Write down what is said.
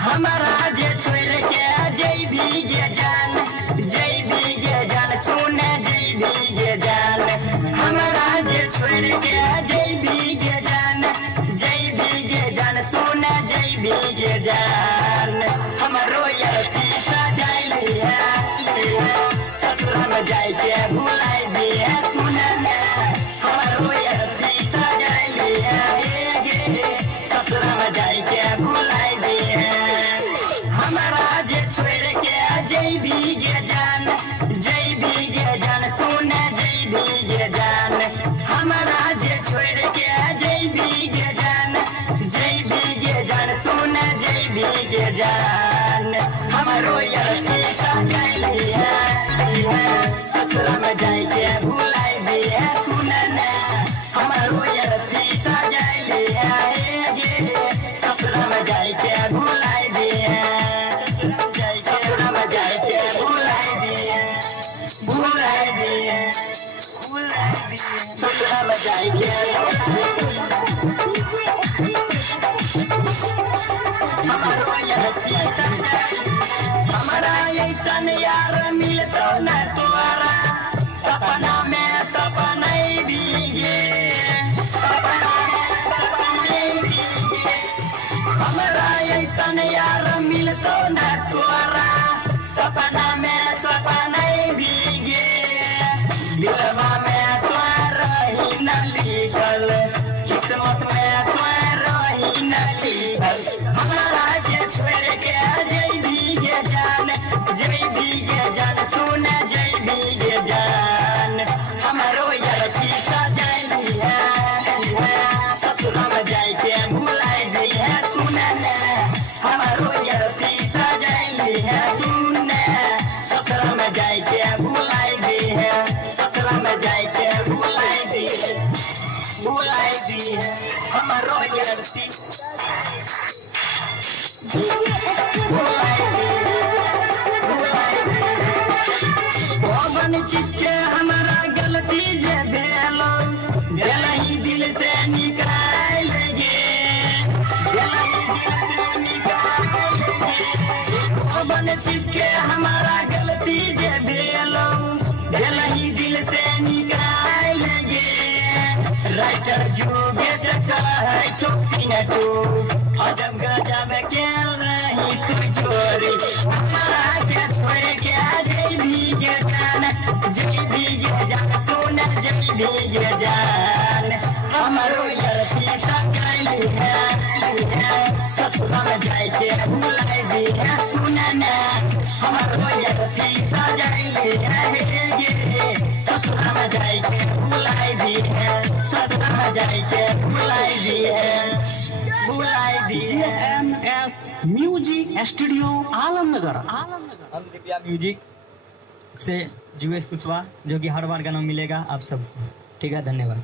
हमारा जे छोड़ के जय भी गे जान, जय भी गे जान, सुने जय भी गे जान। हमारा जे छोड़ के जय भी गे जान, जय भी गे जान, सुने जय भी गे जान। हमारो यार पीछा जाय लिया, ससुरा में जाय के भुलाय दिया, सुने हमारो यार पीछा जाय लिया, ससुरा में जाय के भुलाय दिया। हमारा जे छोड़ के जय भी गे जान, जय भी गे जान, सुने जय भी गे जान। हमारा जे छोड़ के जय भी गे जान, जय भी गे जान, सुने जय भी गे जान। हमारो यार पीछा जाय लिया, ससुरा में जाय के भुलाय दिया, सुने हमारो यार पीछा जाय लिया, ससुरा में जाय के भुलाय दिया, ससुरा में जाय के भुलाय दिया, भुलाय दिया, ससुरा में जाय के हमारो यार पीछा जाय। हमारा ऐसन यार मिलतो न तोरा, सपना में सपना भीगे, सपना में सपना भीगे। हमारा ऐसन यार मिलतो न तोरा, सपना में सपना भीगे। दिलवा में तोरा ही न लिखल, किस्मत में तोरा ही न लिखल। हमारा जे छोड़ के जय भी गे जान, जय भी गे जान, सुने जय भी गे जान। हमारो यार पीछा जाय लिया, ससुरा में जाय के भुलाय दिया, सुने हमारो यार पीछा जाय लिया, सुने ससुरा में जाय के भुलाय दिया, ससुरा में जाय के भुलाय दिया, भुलाय दिया। हमारो यार कौन चीज के हमारा गलती जे भेलो, दिलही दिल से निकाल गे, दिलही दिल से निकाल गे। कौन चीज के हमारा गलती जे भेलो, दिलही दिल से निकाल गे। राइटर जोगे से कहे छोसी न तू, अजब गजब के रही तू चोरी। हमारा जे छोड़ के जय भी गे जान, जय भी गे जान, सुने जय भी गे जान। हमारो यार पीछा जाय लिया, ससुरा में जाय के भुलाय दिया, सुने हमारो यार पीछा जाय लिया, ससुरा में जाय के भुलाय दिया, ससुरा में जाय के भुलाय दिया, भुलाय दिया। JMS music studio Alamnagar. हम दिव्या म्यूजिक से जुएस कुशवाहा, जो कि हर बार गाना मिलेगा आप सबको। ठीक है, धन्यवाद।